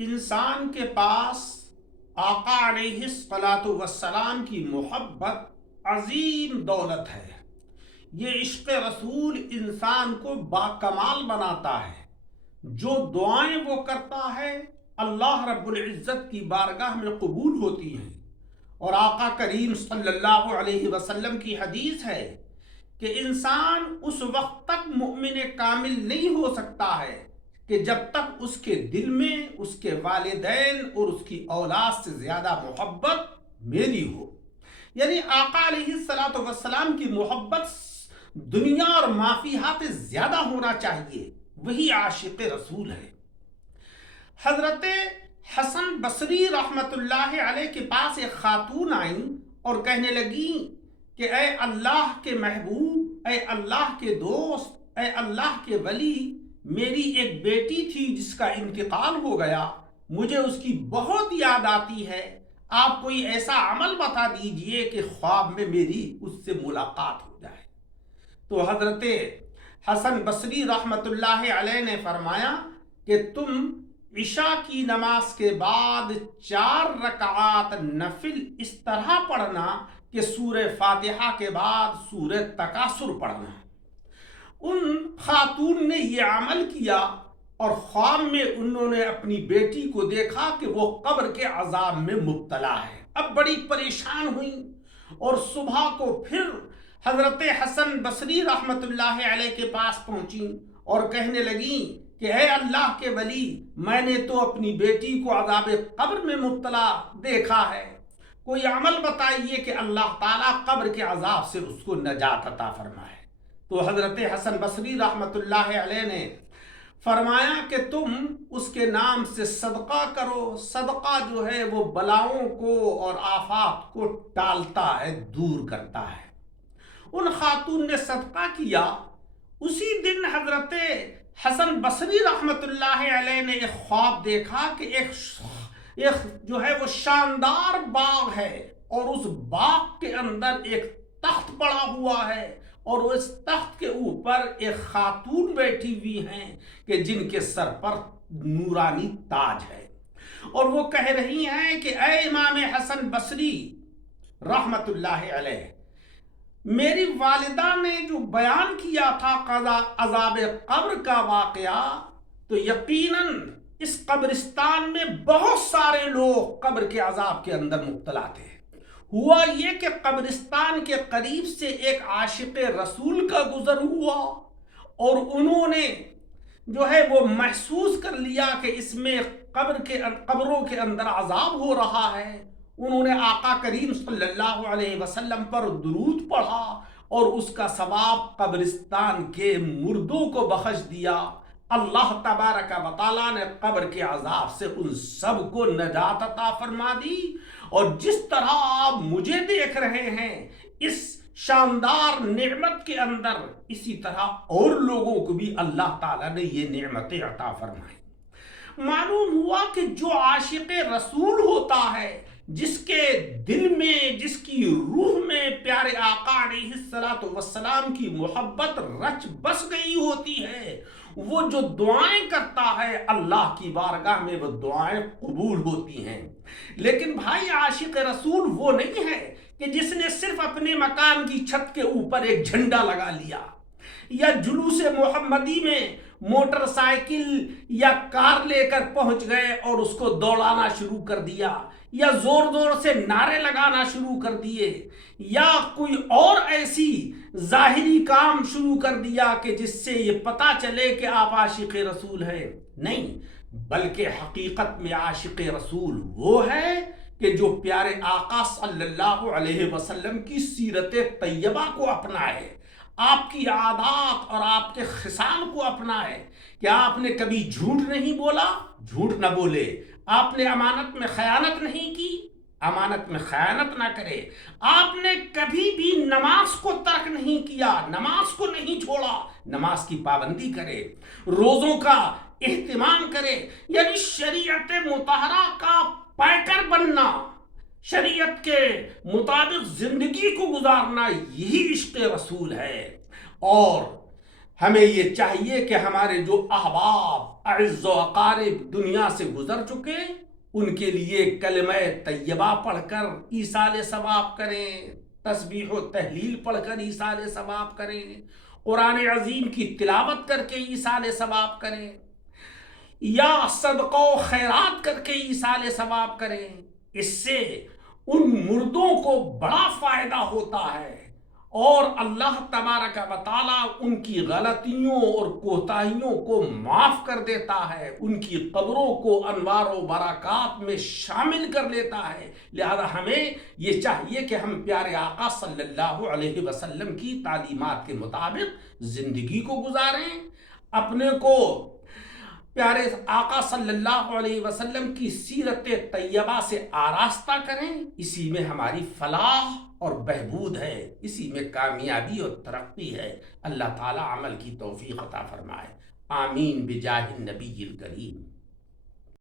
انسان کے پاس آقا علیہ الصلاۃ والسلام کی محبت عظیم دولت ہے۔ یہ عشق رسول انسان کو باکمال بناتا ہے۔ جو دعائیں وہ کرتا ہے اللہ رب العزت کی بارگاہ میں قبول ہوتی ہیں، اور آقا کریم صلی اللہ علیہ وسلم کی حدیث ہے کہ انسان اس وقت تک مومن کامل نہیں ہو سکتا ہے کہ جب تک اس کے دل میں اس کے والدین اور اس کی اولاد سے زیادہ محبت میری ہو۔ یعنی آقا علیہ الصلاۃ والسلام کی محبت دنیا اور مافیہا سے زیادہ ہونا چاہیے، وہی عاشق رسول ہے۔ حضرت حسن بصری رحمت اللہ علیہ کے پاس ایک خاتون آئیں اور کہنے لگیں کہ اے اللہ کے محبوب، اے اللہ کے دوست، اے اللہ کے ولی، میری ایک بیٹی تھی جس کا انتقال ہو گیا، مجھے اس کی بہت یاد آتی ہے، آپ کوئی ایسا عمل بتا دیجئے کہ خواب میں میری اس سے ملاقات ہو جائے۔ تو حضرت حسن بصری رحمت اللہ علیہ نے فرمایا کہ تم عشاء کی نماز کے بعد 4 رکعات نفل اس طرح پڑھنا کہ سورہ فاتحہ کے بعد سورہ تکاثر پڑھنا۔ ان خاتون نے یہ عمل کیا اور خواب میں انہوں نے اپنی بیٹی کو دیکھا کہ وہ قبر کے عذاب میں مبتلا ہے۔ اب بڑی پریشان ہوئیں اور صبح کو پھر حضرت حسن بصری رحمت اللہ علیہ کے پاس پہنچیں اور کہنے لگیں کہ اے اللہ کے ولی، میں نے تو اپنی بیٹی کو عذاب قبر میں مبتلا دیکھا ہے، کوئی عمل بتائیے کہ اللہ تعالیٰ قبر کے عذاب سے اس کو نجات عطا فرمائے۔ تو حضرت حسن بصری رحمت اللہ علیہ نے فرمایا کہ تم اس کے نام سے صدقہ کرو، صدقہ جو ہے وہ بلاؤں کو اور آفات کو ٹالتا ہے، دور کرتا ہے۔ ان خاتون نے صدقہ کیا۔ اسی دن حضرت حسن بصری رحمت اللہ علیہ نے ایک خواب دیکھا کہ ایک جو ہے وہ شاندار باغ ہے، اور اس باغ کے اندر ایک تخت پڑا ہوا ہے، اور اس تخت کے اوپر ایک خاتون بیٹھی ہوئی ہیں کہ جن کے سر پر نورانی تاج ہے، اور وہ کہہ رہی ہیں کہ اے امام حسن بصری رحمت اللہ علیہ، میری والدہ نے جو بیان کیا تھا عذاب قبر کا واقعہ، تو یقیناً اس قبرستان میں بہت سارے لوگ قبر کے عذاب کے اندر مبتلا تھے۔ ہوا یہ کہ قبرستان کے قریب سے ایک عاشق رسول کا گزر ہوا، اور انہوں نے جو ہے وہ محسوس کر لیا کہ اس میں قبروں کے اندر عذاب ہو رہا ہے۔ انہوں نے آقا کریم صلی اللہ علیہ وسلم پر درود پڑھا اور اس کا ثواب قبرستان کے مردوں کو بخش دیا۔ اللہ تبارک و تعالیٰ نے قبر کے عذاب سے ان سب کو نجات عطا فرما دی، اور جس طرح آپ مجھے دیکھ رہے ہیں اس شاندار نعمت کے اندر، اسی طرح اور لوگوں کو بھی اللہ تعالیٰ نے یہ نعمتیں عطا فرمائی۔ معلوم ہوا کہ جو عاشق رسول ہوتا ہے، جس کے دل میں، جس کی روح میں پیارے آقا علیہ الصلاۃ والسلام کی محبت رچ بس گئی ہوتی ہے، وہ جو دعائیں کرتا ہے اللہ کی بارگاہ میں وہ دعائیں قبول ہوتی ہیں۔ لیکن بھائی، عاشق رسول وہ نہیں ہے کہ جس نے صرف اپنے مکان کی چھت کے اوپر ایک جھنڈا لگا لیا، یا جلوس محمدی میں موٹر سائیکل یا کار لے کر پہنچ گئے اور اس کو دوڑانا شروع کر دیا، یا زور زور سے نعرے لگانا شروع کر دیے، یا کوئی اور ایسی ظاہری کام شروع کر دیا کہ جس سے یہ پتہ چلے کہ آپ عاشق رسول ہیں۔ نہیں، بلکہ حقیقت میں عاشق رسول وہ ہے کہ جو پیارے آقا صلی اللہ علیہ وسلم کی سیرت طیبہ کو اپنائے، آپ کی عادات اور آپ کے خصال کو اپنائے، کہ آپ نے کبھی جھوٹ نہیں بولا، جھوٹ نہ بولے، آپ نے امانت میں خیانت نہیں کی، امانت میں خیانت نہ کرے، آپ نے کبھی بھی نماز کو ترک نہیں کیا، نماز کو نہیں چھوڑا، نماز کی پابندی کرے، روزوں کا اہتمام کرے، یعنی شریعت مطہرہ کا پیکر بننا، شریعت کے مطابق زندگی کو گزارنا، یہی عشق رسول ہے۔ اور ہمیں یہ چاہیے کہ ہمارے جو احباب اعز و اقارب دنیا سے گزر چکے ان کے لیے کلمہ طیبہ پڑھ کر ایصال ثواب کریں، تسبیح و تحلیل پڑھ کر ایصال ثواب کریں، قرآن عظیم کی تلاوت کر کے ایصال ثواب کریں، یا صدقہ و خیرات کر کے ایصال ثواب کریں۔ اس سے ان مردوں کو بڑا فائدہ ہوتا ہے اور اللہ تبارک و تعالیٰ ان کی غلطیوں اور کوتاہیوں کو معاف کر دیتا ہے، ان کی قبروں کو انوار و برکات میں شامل کر لیتا ہے۔ لہذا ہمیں یہ چاہیے کہ ہم پیارے آقا صلی اللہ علیہ وسلم کی تعلیمات کے مطابق زندگی کو گزاریں، اپنے کو پیارے آقا صلی اللہ علیہ وسلم کی سیرت طیبہ سے آراستہ کریں۔ اسی میں ہماری فلاح اور بہبود ہے، اسی میں کامیابی اور ترقی ہے۔ اللہ تعالی عمل کی توفیق عطا فرمائے، آمین بجاہ النبی الکریم۔